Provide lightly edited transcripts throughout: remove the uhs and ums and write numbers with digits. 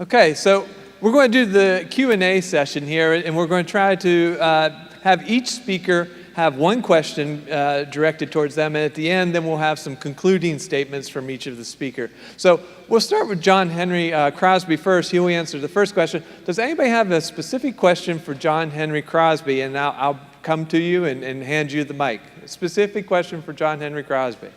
Okay, so we're going to do the Q&A session here, and we're going to try to have each speaker have one question directed towards them, and at the end, then we'll have some concluding statements from each of the speakers. So we'll start with John Henry Crosby first. He will answer the first question. Does anybody have a specific question for John Henry Crosby? And I'll come to you and hand you the mic. A specific question for John Henry Crosby.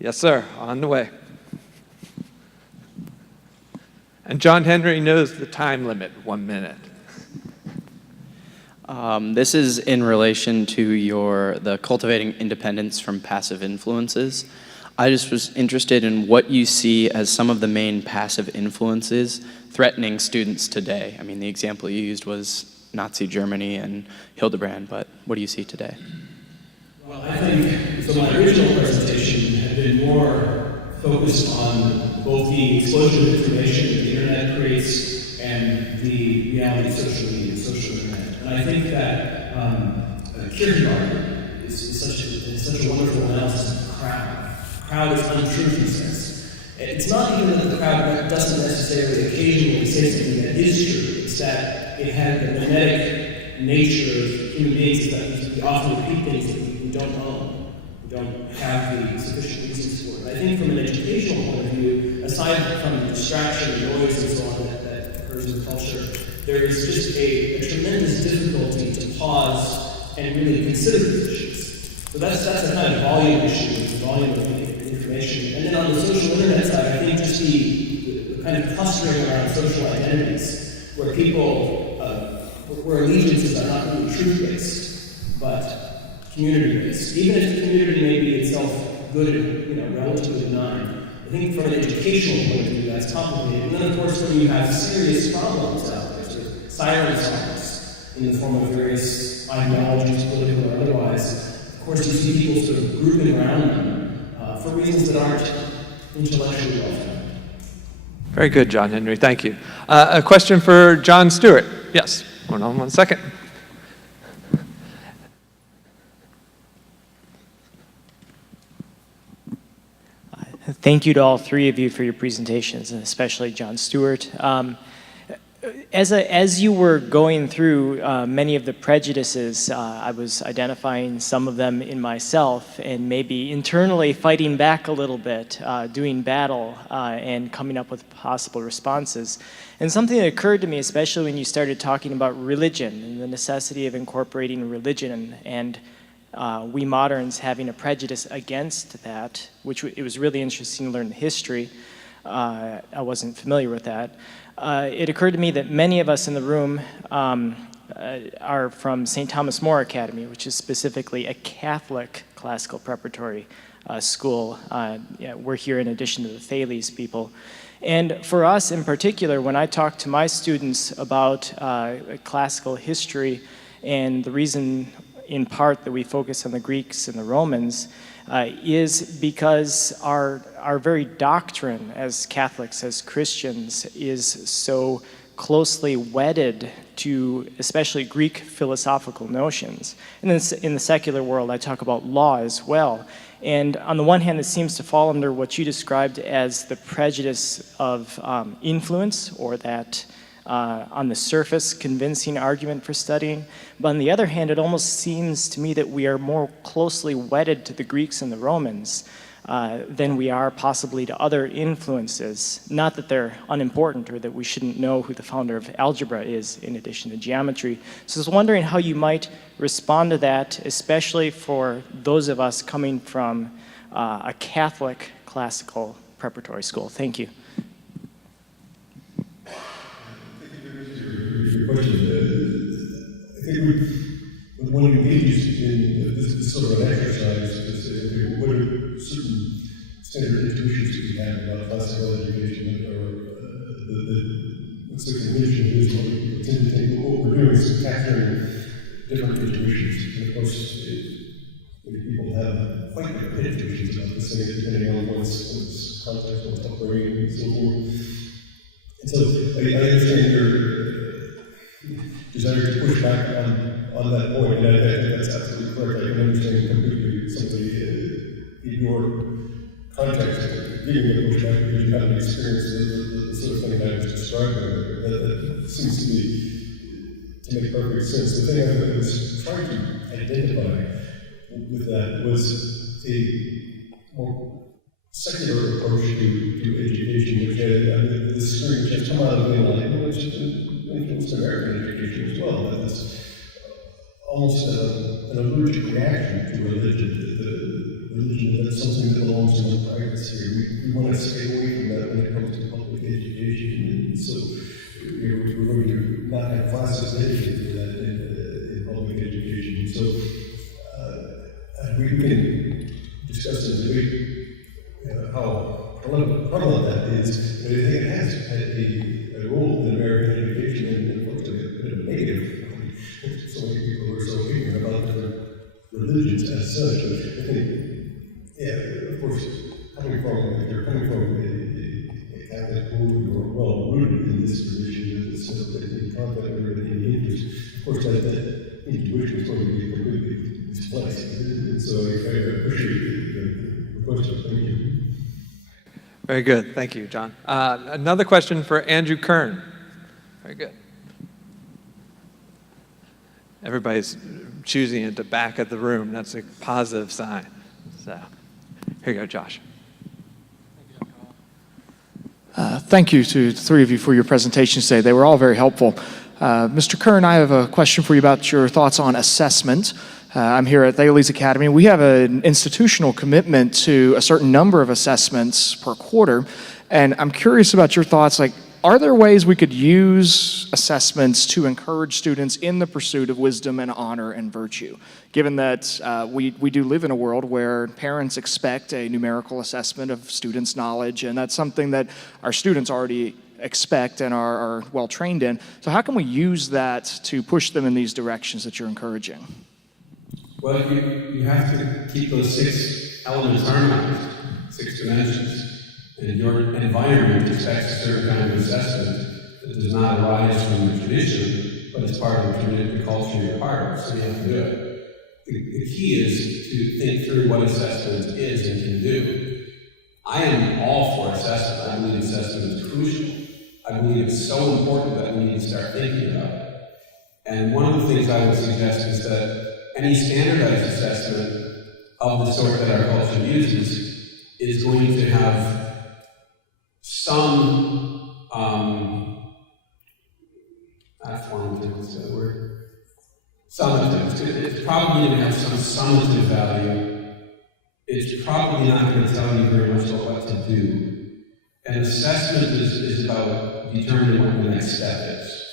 Yes, sir, on the way. And John Henry knows the time limit, 1 minute. This is in relation to the cultivating independence from passive influences. I just was interested in what you see as some of the main passive influences threatening students today. I mean, the example you used was Nazi Germany and Hildebrand, but what do you see today? Well, I think, so my original presentation had been more focused on both the explosion of information that the internet creates and the reality of social media and social internet. And I think that Kern is such a wonderful analysis of the crowd. The crowd is untruth, he says. It's not even that the crowd doesn't necessarily occasionally say something that is true. It's that it had the mimetic nature of human beings that we often repeat things that we don't own. We don't have the sufficient reasons for it. I think from an educational point of view, aside from the distraction and noise and so on that occurs in the culture, there is just a tremendous difficulty to pause and really consider these issues. So that's a kind of volume issue, the volume of information. And then on the social internet side, I think just the kind of clustering around social identities, where people, where allegiances are not really truth-based, but community-based. Even if the community may be itself good and relatively benign, I think from an educational point of view, that's complicated. And then, of course, when you have serious problems out there, sort of siren songs in the form of various ideologies, political or otherwise, of course, you see people sort of grouping around them for reasons that aren't intellectually well founded. Very good, John Henry. Thank you. A question for Jon Stewart. Yes. Hold on 1 second. Thank you to all three of you for your presentations, and especially Jon Stewart. As you were going through many of the prejudices, I was identifying some of them in myself and maybe internally fighting back a little bit, doing battle and coming up with possible responses. And something that occurred to me, especially when you started talking about religion and the necessity of incorporating religion and we moderns having a prejudice against that, which it was really interesting to learn the history. I wasn't familiar with that. It occurred to me that many of us in the room are from St. Thomas More Academy, which is specifically a Catholic classical preparatory school. We're here in addition to the Thales people. And for us in particular, when I talk to my students about classical history and the reason in part that we focus on the Greeks and the Romans is because our very doctrine as Catholics, as Christians, is so closely wedded to especially Greek philosophical notions. And then in the secular world, I talk about law as well. And on the one hand, it seems to fall under what you described as the prejudice of influence, or that on the surface convincing argument for studying. But on the other hand, it almost seems to me that we are more closely wedded to the Greeks and the Romans than we are possibly to other influences. Not that they're unimportant or that we shouldn't know who the founder of algebra is in addition to geometry. So I was wondering how you might respond to that, especially for those of us coming from a Catholic classical preparatory school. Thank you. Your question. I think when we engage in this sort of an exercise to say, what are certain standard intuitions we have about classical education, or what's the condition of this, what we tend to think what we're doing is capturing different intuitions. And of course, people have quite different intuitions about the same, depending on one's context, one's upbringing, and so forth. And so I understand your desire to push back on that point, and I think that's absolutely correct. I can understand completely somebody in your context, giving you a pushback because you haven't experienced the sort of thing that I was describing. That seems to me to make perfect sense. The thing I was trying to identify with that was a more secular approach to education, which had this screen which has come out of England, which influenced American education as well. That was almost an allergic reaction to religion. The religion, that's something that belongs in the private sphere. We want to stay away from that when it comes to public education. And so we're going to not have classes dedicated to that in public education. So we've been discussing the debate how prevalent that is, but I think it has had a role in American education and unfortunately a bit of a negative. So many people who are so ignorant about different religions as such. But I think, yeah, of course, if you're coming from a Catholic who are well rooted in this tradition, this in contact or in interest, of course, that intuition is going to be completely displaced. And so I appreciate the question. Thank you. Very good. Thank you, John. Another question for Andrew Kern. Very good. Everybody's choosing at the back of the room. That's a positive sign. So, here you go, Josh. Thank you to the three of you for your presentations today. They were all very helpful. Mr. Kern, I have a question for you about your thoughts on assessment. I'm here at Thales Academy. We have an institutional commitment to a certain number of assessments per quarter, and I'm curious about your thoughts. Like, are there ways we could use assessments to encourage students in the pursuit of wisdom and honor and virtue? Given that we do live in a world where parents expect a numerical assessment of students' knowledge, and that's something that our students already expect and are well trained in. So how can we use that to push them in these directions that you're encouraging? Well, you have to keep those 6 elements harmonized, 6 dimensions. And your environment expects a certain kind of assessment that does not arise from the tradition, but it's part of the culture you're part of, so you have to do it. The key is to think through what assessment is and can do. I am all for assessment. I believe assessment is crucial. I believe it's so important that we need to start thinking about it. And one of the things I would suggest is that any standardized assessment of the sort that our culture uses is going to have some, not formative, what's the other word? Summative. It's probably going to have some summative value. It's probably not going to tell you very much about what to do. And assessment is about determining what the next step is.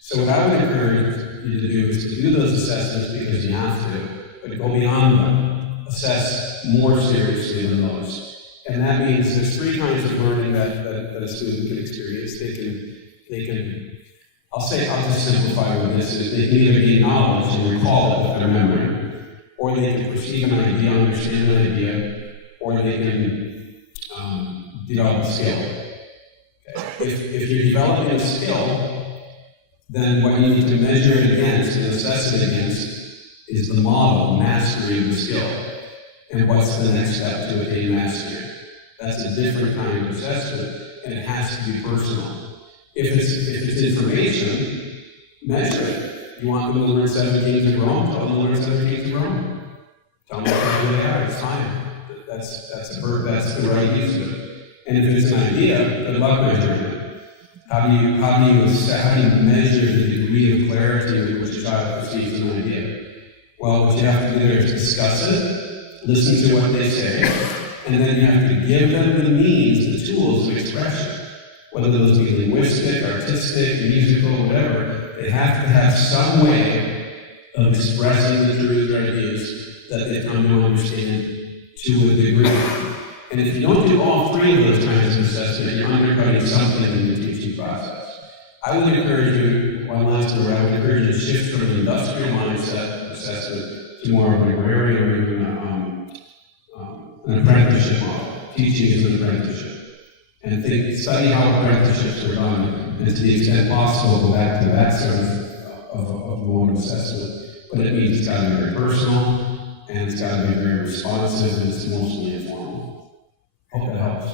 So what I would encourage you to do is to do those assessments because you have to, but go beyond them. Assess more seriously than those. And that means there's 3 kinds of learning that a student can experience. They can, I'll just simplify what this is. They can either gain knowledge and recall it with their memory, or they can perceive an idea, understand an idea, or they can develop a skill. Okay. If you're developing a skill, then what you need to measure it against and assess it against is the model, mastery of the skill. And what's the next step to attain mastery? That's a different kind of assessment, and it has to be personal. If it's information, measure it. You want them to learn 7 kings of Rome? Tell them to learn 7 kings of Rome. Tell them who they are. It's fine. That's the right use of it. And if it's an idea, good luck measuring it. How do you measure the degree of clarity with which a child perceives an idea? Well, what you have to do there is discuss it, listen to what they say, and then you have to give them the means, the tools of expression, whether those be linguistic, artistic, musical, whatever. They have to have some way of expressing the truth or ideas that they come to understand to a degree. And if you don't do all 3 of those kinds of assessment, you're undercutting something in the teaching process. I would encourage you, I would encourage you to shift from an industrial mindset of assessment to more of an agrarian or even an apprenticeship model. Teaching is an apprenticeship. And study how apprenticeships are done, and to the extent possible, go back to that sort of mode of assessment. But it means it's got to be very personal, and it's got to be very responsive, and it's mostly informal. Hope that helps.